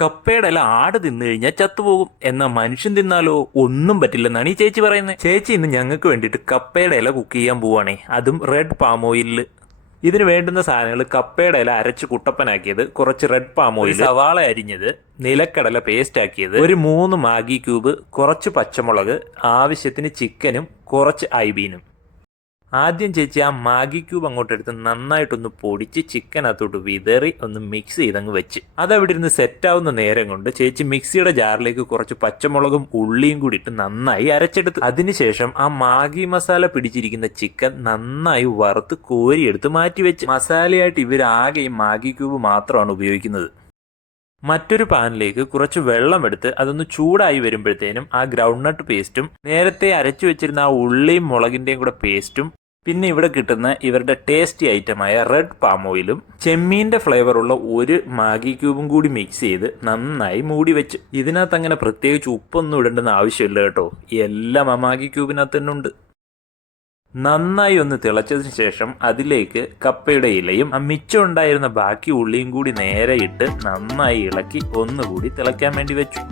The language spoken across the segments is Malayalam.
കപ്പയുടെ ഇല ആട് തിന്നു കഴിഞ്ഞാൽ ചത്തുപോകും, എന്നാൽ മനുഷ്യൻ തിന്നാലോ ഒന്നും പറ്റില്ലെന്നാണ് ഈ ചേച്ചി പറയുന്നത്. ചേച്ചി ഇന്ന് ഞങ്ങൾക്ക് വേണ്ടിയിട്ട് കപ്പയുടെ ഇല കുക്ക് ചെയ്യാൻ പോവാണേ, അതും റെഡ് പാം ഓയിലിൽ. ഇതിന് വേണ്ടുന്ന സാധനങ്ങൾ: കപ്പയുടെ ഇല അരച്ച് കുട്ടപ്പനാക്കിയത്, കുറച്ച് റെഡ് പാം ഓയിൽ, സവാള അരിഞ്ഞത്, നിലക്കടല പേസ്റ്റ് ആക്കിയത്, ഒരു 3 മാഗി ക്യൂബ്, കുറച്ച് പച്ചമുളക്, ആവശ്യത്തിന് ചിക്കനും കുറച്ച് ഐബീനും. ആദ്യം ചേച്ചി ആ മാഗി ക്യൂബ് അങ്ങോട്ടെടുത്ത് നന്നായിട്ടൊന്ന് പൊടിച്ച് ചിക്കനകത്തോട്ട് വിതറി ഒന്ന് മിക്സ് ചെയ്തങ്ങ് വെച്ച് അതവിടെ ഇരുന്ന് സെറ്റാവുന്ന നേരം കൊണ്ട് ചേച്ചി മിക്സിയുടെ ജാറിലേക്ക് കുറച്ച് പച്ചമുളകും ഉള്ളിയും കൂടി ഇട്ട് നന്നായി അരച്ചെടുത്ത് അതിനുശേഷം ആ മാഗി മസാല പിടിച്ചിരിക്കുന്ന ചിക്കൻ നന്നായി വറുത്ത് കോരിയെടുത്ത് മാറ്റിവെച്ച് മസാലയായിട്ട് ഇവരാകെ ഈ മാഗി ക്യൂബ് മാത്രമാണ് ഉപയോഗിക്കുന്നത്. മറ്റൊരു പാനിലേക്ക് കുറച്ച് വെള്ളമെടുത്ത് അതൊന്ന് ചൂടായി വരുമ്പോഴത്തേനും ആ ഗ്രൗണ്ട് നട്ട് പേസ്റ്റും നേരത്തെ അരച്ചു വെച്ചിരുന്ന ആ ഉള്ളിയും മുളകിന്റെയും കൂടെ പേസ്റ്റും പിന്നെ ഇവിടെ കിട്ടുന്ന ഇവരുടെ ടേസ്റ്റി ഐറ്റമായ റെഡ് പാം ഓയിലും ചെമ്മീൻ്റെ ഫ്ലേവറുള്ള ഒരു മാഗി ക്യൂബും കൂടി മിക്സ് ചെയ്ത് നന്നായി മൂടി വെച്ച്. ഇതിനകത്ത് അങ്ങനെ പ്രത്യേകിച്ച് ഉപ്പൊന്നും ഇടേണ്ടെന്ന് ആവശ്യമില്ല കേട്ടോ, എല്ലാം ആ മാഗി ക്യൂബിനകത്ത് തന്നെ ഉണ്ട്. നന്നായി ഒന്ന് തിളച്ചതിന് ശേഷം അതിലേക്ക് കപ്പയുടെ ഇലയും ആ മിച്ചം ഉണ്ടായിരുന്ന ബാക്കി ഉള്ളിയും കൂടി നേരെ ഇട്ട് നന്നായി ഇളക്കി ഒന്നുകൂടി തിളയ്ക്കാൻ വേണ്ടി വെച്ചു.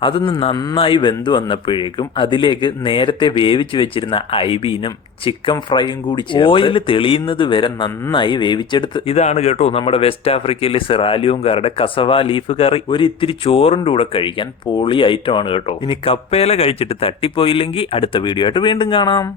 അതൊന്ന് നന്നായി വെന്ത് വന്നപ്പോഴേക്കും അതിലേക്ക് നേരത്തെ വേവിച്ച് വെച്ചിരുന്ന ഐബീനും ചിക്കൻ ഫ്രൈയും കൂടി ഓയിൽ തെളിയുന്നത് വരെ നന്നായി വേവിച്ചെടുത്ത്. ഇതാണ് കേട്ടോ നമ്മുടെ വെസ്റ്റ് ആഫ്രിക്കയിലെ സിറാലിയോങ്കാരുടെ കസവ ലീഫ് കറി. ഒരു ഇത്തിരി ചോറിൻ്റെ കൂടെ കഴിക്കാൻ പൊളി ഐറ്റമാണ് കേട്ടോ. ഇനി കപ്പയില കഴിച്ചിട്ട് തട്ടിപ്പോയില്ലെങ്കിൽ അടുത്ത വീഡിയോ ആയിട്ട് വീണ്ടും കാണാം.